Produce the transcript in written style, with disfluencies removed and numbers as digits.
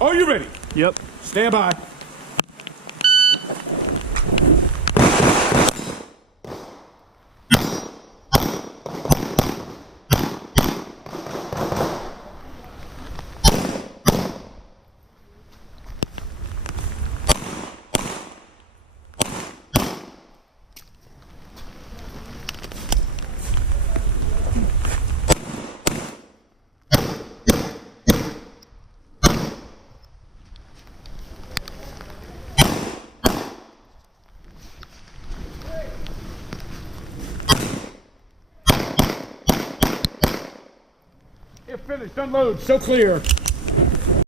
Are you ready? Yep. Stand by. If finished, unload, so clear.